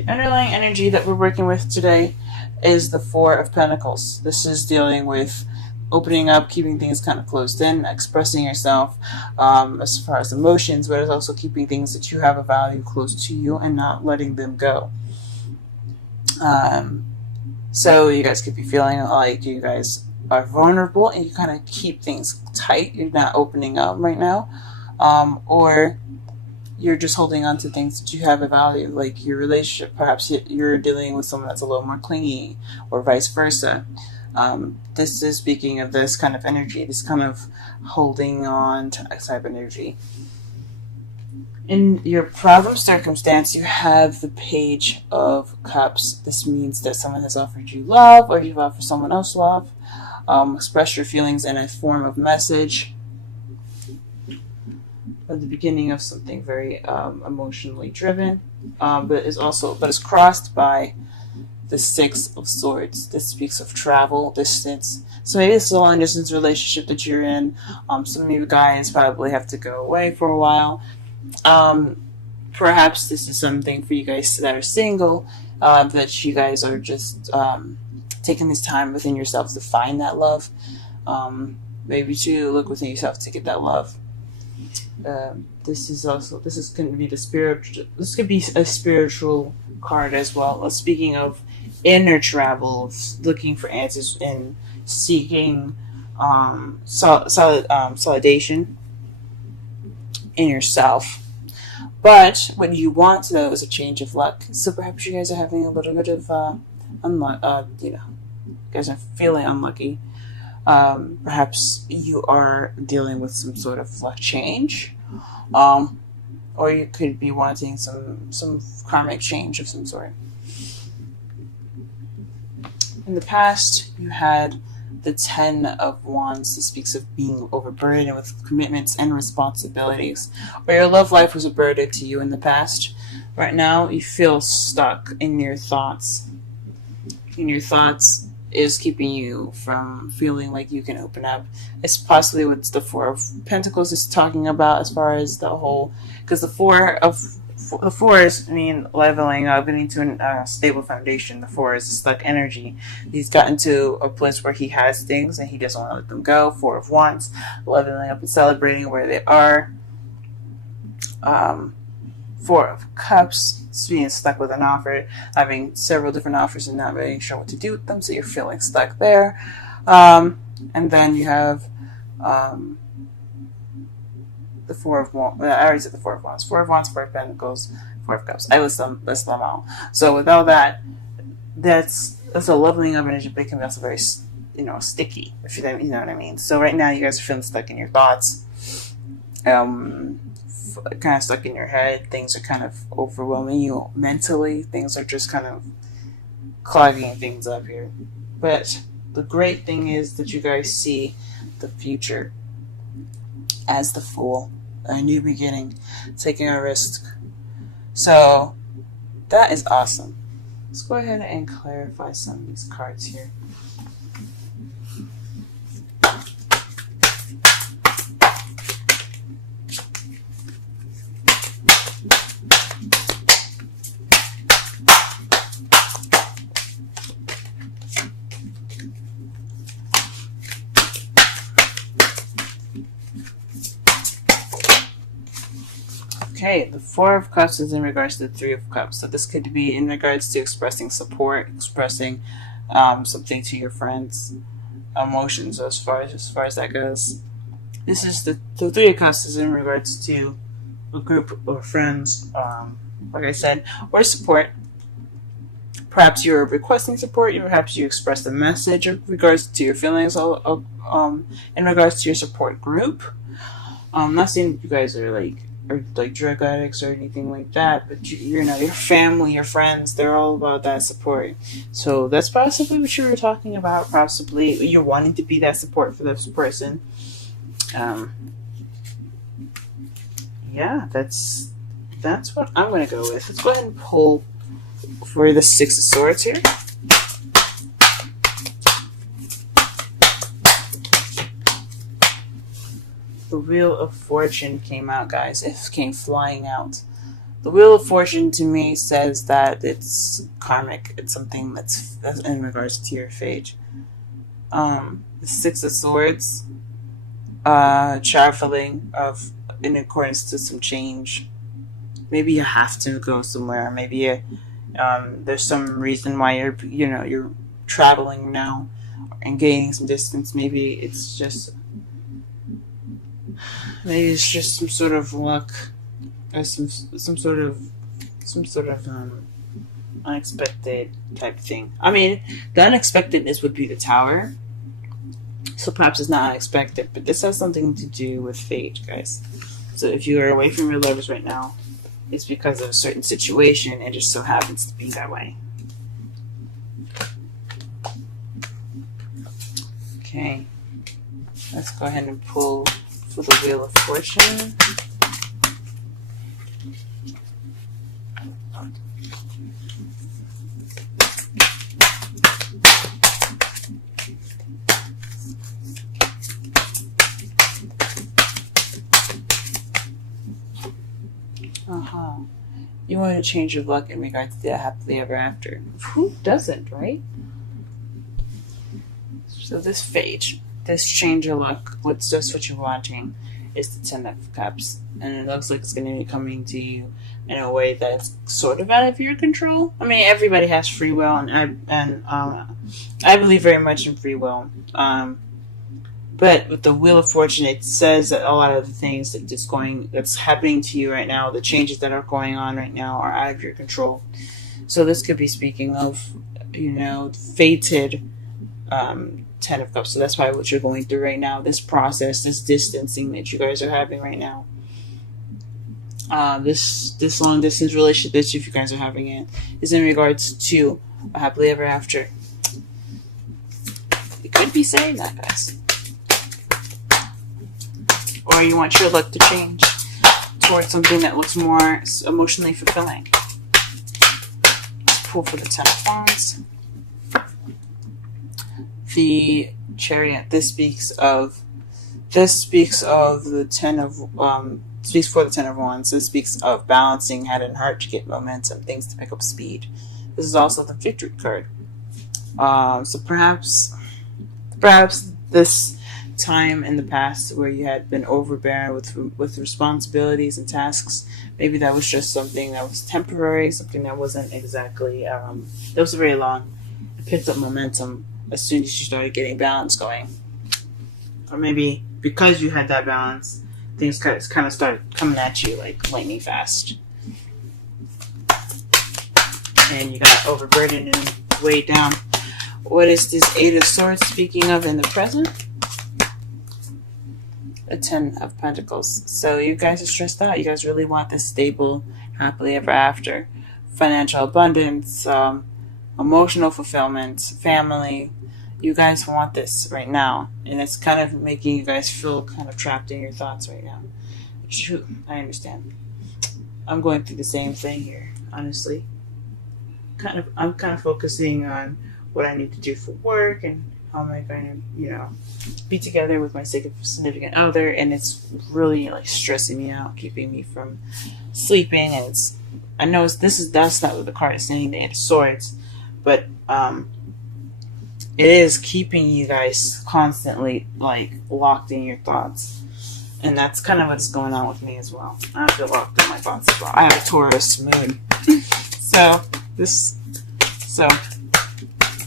The underlying energy that we're working with today is the Four of Pentacles. This is dealing with opening up, keeping things kind of closed in, expressing yourself as far as emotions, but it's also keeping things that you have a value close to you and not letting them go. So you guys could be feeling like you guys are vulnerable and you kind of keep things tight. You're not opening up right now. Or you're just holding on to things that you have a value, like your relationship. Perhaps you're dealing with someone that's a little more clingy, or vice versa. This is speaking of this kind of energy, this kind of holding on type energy. In your problem circumstance, you have the Page of Cups. This means that someone has offered you love, or you've offered someone else love. Express your feelings in a form of message. At the beginning of something very emotionally driven, but it's crossed by the Six of Swords. This speaks of travel, distance. So maybe it's a long distance relationship that you're in. Some of you guys probably have to go away for a while. Perhaps this is something for you guys that are single, that you guys are just taking this time within yourselves to find that love. Maybe to look within yourself to get that love. This is going to be this could be a spiritual card as well. Speaking of inner travel, looking for answers and seeking solidation in yourself. But what you want though is a change of luck. So perhaps you guys are having a little bit of you guys are feeling unlucky. Perhaps you are dealing with some sort of luck change, or you could be wanting some karmic change of some sort. In the past, you had the Ten of Wands. This speaks of being overburdened with commitments and responsibilities, or your love life was a burden to you in the past. Right now, you feel stuck in your thoughts. Is keeping you from feeling like you can open up. It's possibly what the Four of Pentacles is talking about as far as the whole, because the four is leveling up, getting to a stable foundation. The Four is a stuck energy. He's gotten to a place where he has things and he doesn't want to let them go. Four of Wands, leveling up and celebrating where they are. Four of Cups, being stuck with an offer, having several different offers and not really sure what to do with them, so you're feeling stuck there. And then you have the Four of Wands. I already said the Four of Wands. Four of Wands, Four of Pentacles, Four of Cups. I list them all. So with all that, that's a leveling of energy, but it can be also very sticky, if you know what I mean. So right now you guys are feeling stuck in your thoughts. Kind of stuck in your head. Things are kind of overwhelming you mentally. Things are just kind of clogging things up here. But the great thing is that you guys see the future as the Fool, a new beginning, taking a risk. So that is awesome. Let's go ahead and clarify some of these cards here. Okay, the Four of Cups is in regards to the Three of Cups. So this could be in regards to expressing support, expressing something to your friends, emotions as far as that goes. This is the Three of Cups is in regards to a group of friends, like I said, or support. Perhaps you're requesting support, perhaps you express a message in regards to your feelings in regards to your support group. I'm not saying you guys are like drug addicts or anything like that, but your family, your friends, they're all about that support. So that's possibly what you were talking about. Possibly you're wanting to be that support for this person. Yeah, that's what I'm going to go with. Let's go ahead and pull for the Six of Swords here. The Wheel of Fortune came out, guys. It came flying out. The Wheel of Fortune to me says that it's karmic. It's something that's in regards to your fate. The Six of Swords, traveling in accordance to some change. Maybe you have to go somewhere. Maybe there's some reason why you're traveling now and gaining some distance. Maybe it's just some sort of luck, or some sort of unexpected type thing. I mean, the unexpectedness would be the Tower. So perhaps it's not unexpected, but this has something to do with fate, guys. So if you are away from your lovers right now, it's because of a certain situation. It just so happens to be that way. Okay. Let's go ahead and pull for the Wheel of Fortune. You want to change your luck in regards to that happily ever after. Who doesn't, right? So this fate, this change of luck, what's just what you're wanting, is the Ten of Cups. And it looks like it's going to be coming to you in a way that's sort of out of your control. I mean, everybody has free will, and I believe very much in free will. But with the Wheel of Fortune, it says that a lot of the things that's happening to you right now, the changes that are going on right now, are out of your control. So this could be speaking of, fated Ten of Cups. So that's why what you're going through right now, this process, this distancing that you guys are having right now, this long distance relationship that you guys are having is in regards to a happily ever after. You could be saying that, guys. Or you want your luck to change towards something that looks more emotionally fulfilling. Let's pull for the Ten of Wands. The Chariot. This speaks of the speaks for the Ten of Wands. This speaks of balancing head and heart to get momentum, things to pick up speed. This is also the Victory card. So perhaps this time in the past where you had been overbearing with responsibilities and tasks, maybe that was just something that was temporary, something that wasn't exactly that was very long. It picked up momentum as soon as you started getting balance going. Or maybe because you had that balance, things kind of started coming at you like lightning fast, and you got overburdened and weighed down. What is this Eight of Swords speaking of in the present? The Ten of Pentacles. So you guys are stressed out. You guys really want this stable, happily ever after, financial abundance, emotional fulfillment, family. You guys want this right now, and it's kind of making you guys feel kind of trapped in your thoughts right now. Shoot, I understand. I'm going through the same thing here, honestly. I'm kind of focusing on what I need to do for work and how am I going to, be together with my significant other, and it's really like stressing me out, keeping me from sleeping. And I know that's not what the card is saying, the Eight of Swords, but it is keeping you guys constantly like locked in your thoughts, and that's kind of what's going on with me as well. I feel locked in my thoughts as well. I have a Taurus moon, so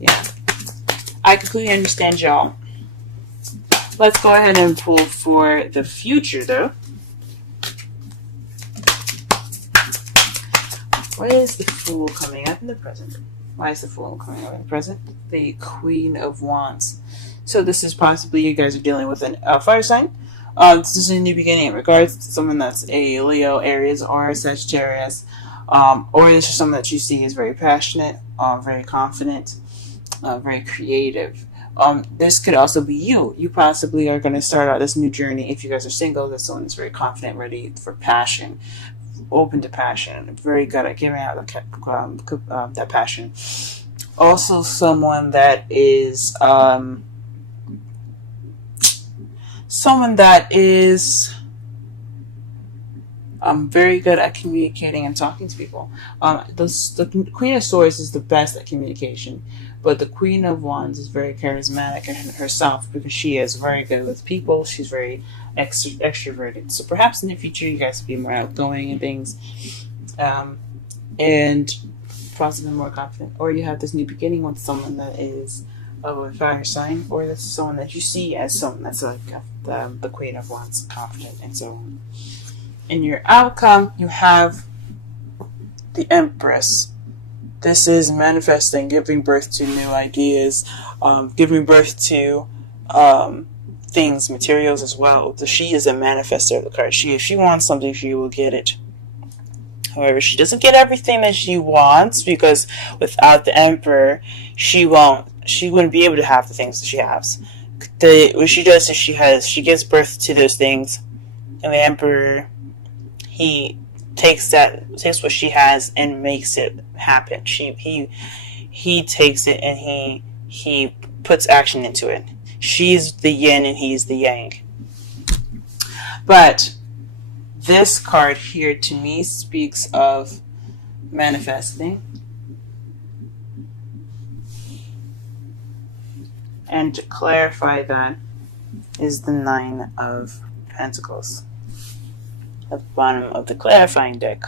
yeah. I completely understand y'all. Let's go ahead and pull for the future, though. What is the Fool coming up in the present? Why is the Fool coming up in the present? The Queen of Wands. So this is possibly you guys are dealing with a fire sign. This is a new beginning in regards to someone that's a Leo, Aries, or Sagittarius. Or this is someone that you see is very passionate, very confident, very creative. This could also be you. You possibly are going to start out this new journey. If you guys are single, that's someone that's very confident, ready for passion, open to passion, very good at giving out that passion. Also, someone that is very good at communicating and talking to people. The Queen of Swords is the best at communication, but the Queen of Wands is very charismatic herself because she is very good with people. She's very extroverted. So perhaps in the future you guys will be more outgoing and things, and possibly more confident. Or you have this new beginning with someone that is of a fire sign, or that's someone that you see as someone that's like the Queen of Wands, confident and so on. In your outcome, you have the Empress. This is manifesting, giving birth to new ideas, giving birth to things, materials as well. She is a manifester of the card. If she wants something, she will get it. However, she doesn't get everything that she wants, because without the Emperor, she wouldn't be able to have the things that she has. What she does is she gives birth to those things, and the Emperor, he takes what she has and makes it happen. He takes it and he puts action into it. She's the yin and he's the yang. But this card here to me speaks of manifesting. And to clarify that is the Nine of Pentacles at the bottom of the clarifying deck.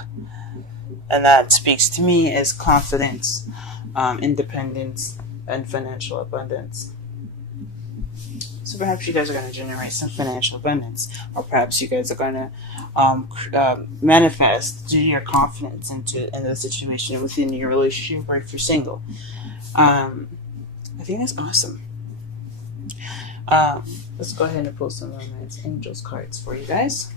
And that speaks to me as confidence, independence, and financial abundance. So perhaps you guys are going to generate some financial abundance, or perhaps you guys are going to manifest due to your confidence into the situation within your relationship, or if you're single. I think that's awesome. Let's go ahead and pull some Romance Angels cards for you guys.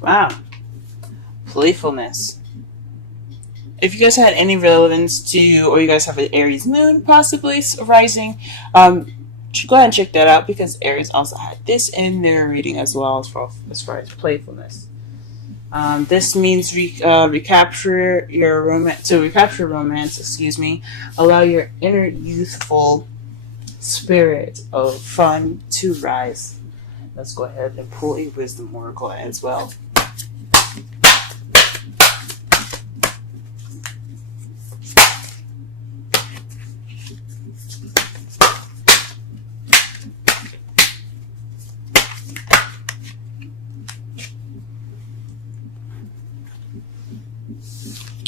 Wow. Playfulness. If you guys had any relevance to, or you guys have an Aries moon possibly rising, go ahead and check that out, because Aries also had this in their reading as well, as far as playfulness. This means recapture your romance. To recapture romance, allow your inner youthful spirit of fun to rise. Let's go ahead and pull a wisdom oracle as well.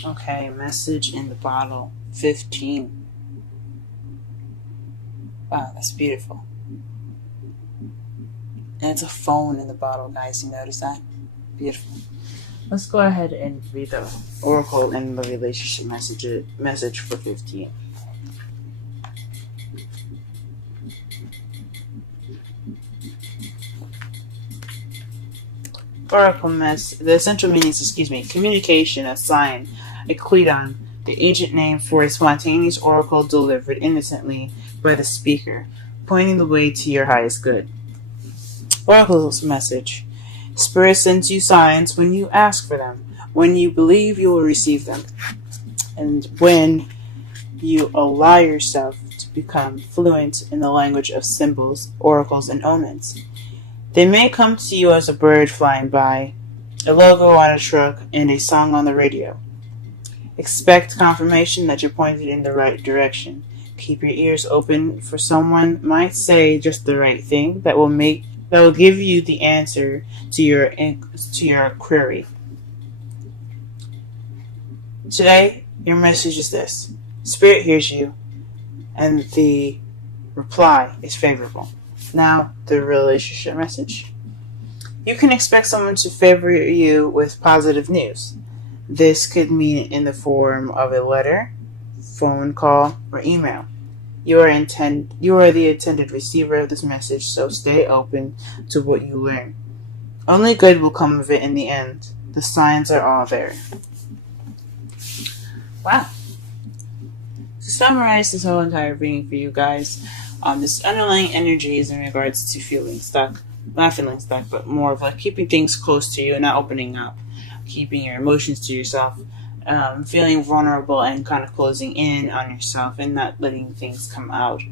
Okay, message in the bottle, 15. Wow, that's beautiful. And it's a phone in the bottle, guys. You notice that? Beautiful. Let's go ahead and read the oracle and the relationship message for 15. Oracle the essential meanings, communication, a sign, a Cledon, the ancient name for a spontaneous oracle delivered innocently by the speaker, pointing the way to your highest good. Oracle's message. Spirit sends you signs when you ask for them, when you believe you will receive them, and when you allow yourself to become fluent in the language of symbols, oracles, and omens. They may come to you as a bird flying by, a logo on a truck, and a song on the radio. Expect confirmation that you're pointed in the right direction. Keep your ears open, for someone might say just the right thing that will give you the answer to your query. Today, your message is this: Spirit hears you, and the reply is favorable. Now, the relationship message. You can expect someone to favor you with positive news. This could mean in the form of a letter, phone call, or email. You are the intended receiver of this message, so stay open to what you learn. Only good will come of it in the end. The signs are all there. Wow. To summarize this whole entire reading for you guys, this underlying energy is in regards to feeling stuck. Not feeling stuck, but more of like keeping things close to you and not opening up. Keeping your emotions to yourself. feeling vulnerable and kind of closing in on yourself and not letting things come out,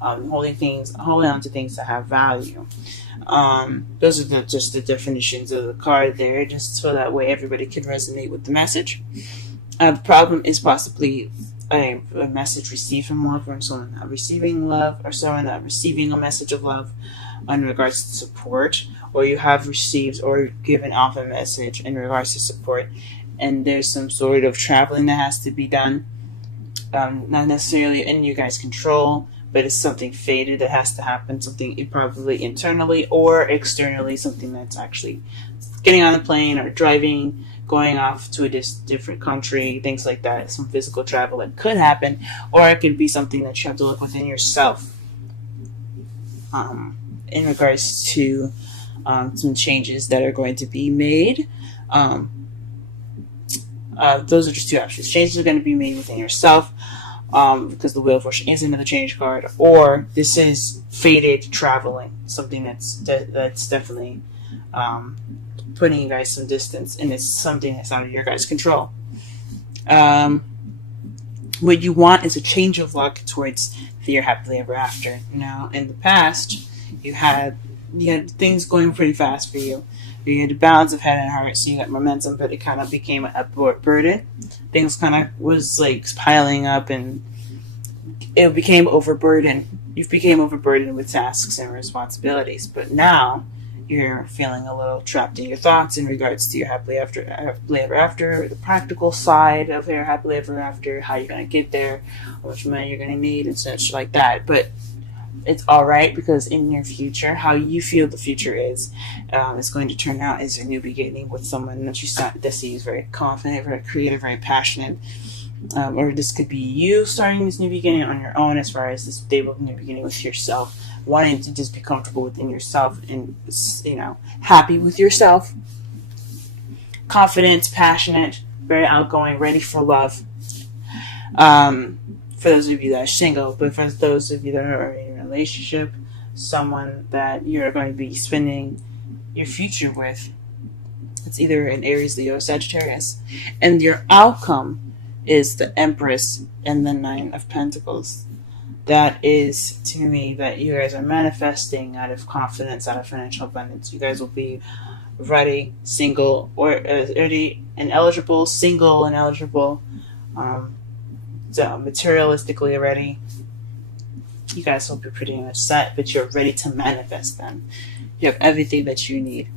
holding on to things that have value. Those are just the definitions of the card there, just so that way everybody can resonate with the message. The problem is possibly a message received from love, or someone not receiving love, or someone not receiving a message of love in regards to support, or you have received or given off a message in regards to support, and there's some sort of traveling that has to be done, not necessarily in you guys' control, but it's something fated that has to happen, something probably internally or externally, something that's actually getting on a plane or driving, going off to a different country, things like that. Some physical travel that could happen, or it could be something that you have to look within yourself in regards to some changes that are going to be made. Those are just two options. Changes are going to be made within yourself, because the Wheel of Fortune is another change card, or this is fated traveling, something that's definitely putting you guys some distance, and it's something that's out of your guys' control. What you want is a change of luck towards your happily ever after. Now, in the past, you had things going pretty fast for you. You had a balance of head and heart, so you got momentum, but it kind of became a burden. Things kind of was like piling up, and it became overburdened. You became overburdened with tasks and responsibilities, but now you're feeling a little trapped in your thoughts in regards to your happily ever after, the practical side of your happily ever after, how you're going to get there, how much money you're going to need, and such like that. But it's all right, because in your future, how you feel the future is going to turn out as a new beginning with someone that you see is very confident, very creative, very passionate. Or this could be you starting this new beginning on your own, as far as this stable new beginning with yourself, wanting to just be comfortable within yourself and, happy with yourself, confident, passionate, very outgoing, ready for love. For those of you that are single, but for those of you that are in a relationship, someone that you're going to be spending your future with, it's either an Aries, Leo, Sagittarius, and your outcome is the Empress and the Nine of Pentacles. That is, to me, that you guys are manifesting out of confidence, out of financial abundance. You guys will be ready, single, or ready and eligible, single and eligible, so materialistically ready. You guys will be pretty much set, but you're ready to manifest them. You have everything that you need.